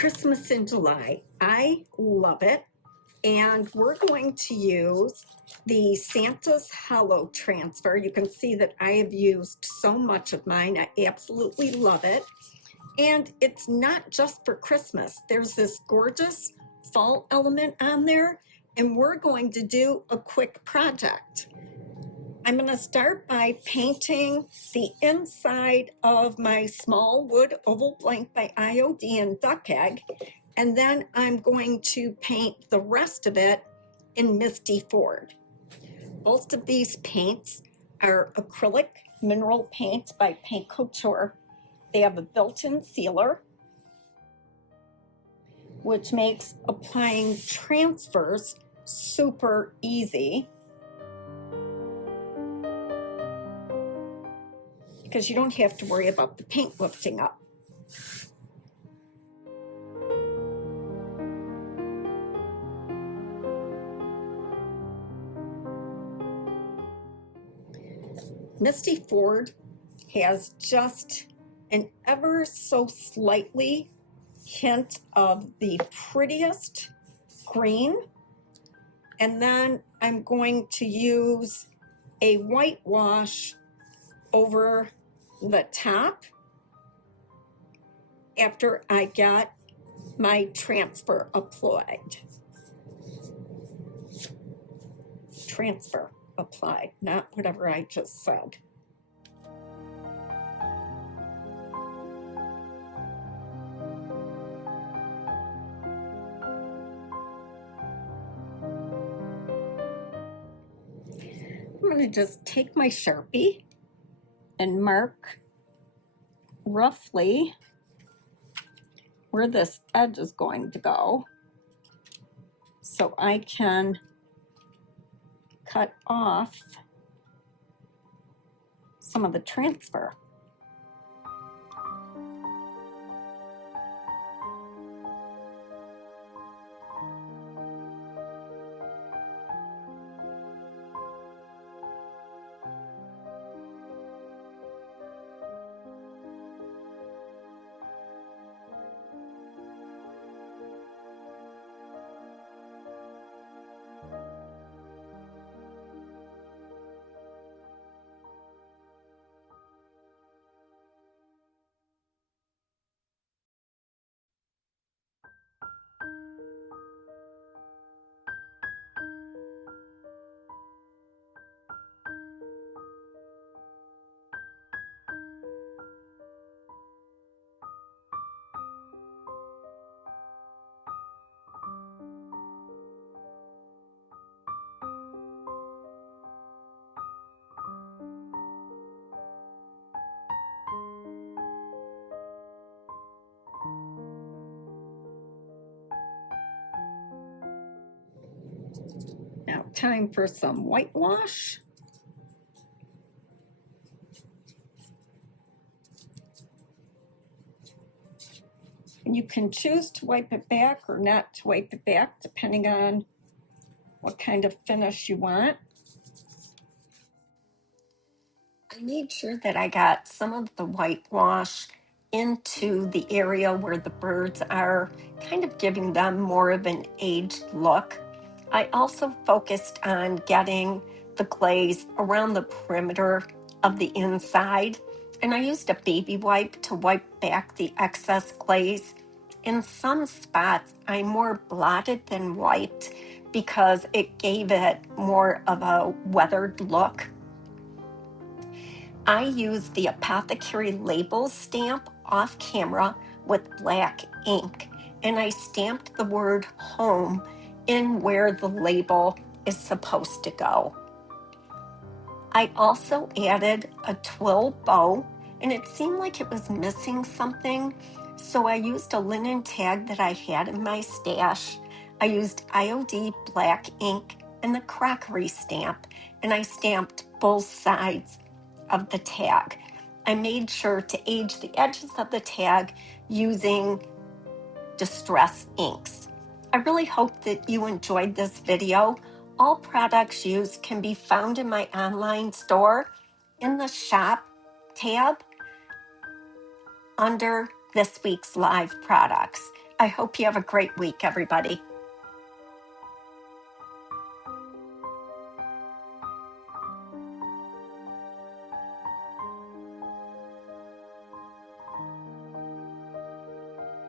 Christmas in July. I love it. And we're going to use the Santa's Hollow Transfer. You can see that I have used so much of mine. I absolutely love it. And it's not just for Christmas. There's this gorgeous fall element on there, and we're going to do a quick project. I'm going to start by painting the inside of my small wood oval blank by IOD in duck egg, and then I'm going to paint the rest of it in Misty Ford. Both of these paints are acrylic mineral paints by Paint Couture. They have a built-in sealer, which makes applying transfers super easy, because you don't have to worry about the paint lifting up. Misty Ford has just an ever so slightly hint of the prettiest green. And then I'm going to use a whitewash over the top after I get my transfer applied. Transfer applied, not whatever I just said. I'm going to just take my Sharpie and mark roughly where this edge is going to go, so I can cut off some of the transfer. Now, time for some whitewash. And you can choose to wipe it back or not to wipe it back, depending on what kind of finish you want. I made sure that I got some of the whitewash into the area where the birds are, kind of giving them more of an aged look. I also focused on getting the glaze around the perimeter of the inside, and I used a baby wipe to wipe back the excess glaze. In some spots, I more blotted than wiped because it gave it more of a weathered look. I used the Apothecary Labels stamp off camera with black ink, and I stamped the word home in where the label is supposed to go. I also added a twill bow, and it seemed like it was missing something, so I used a linen tag that I had in my stash. I used IOD black ink and the crockery stamp, and I stamped both sides of the tag. I made sure to age the edges of the tag using distress inks. I really hope that you enjoyed this video. All products used can be found in my online store in the shop tab under this week's live products. I hope you have a great week, everybody.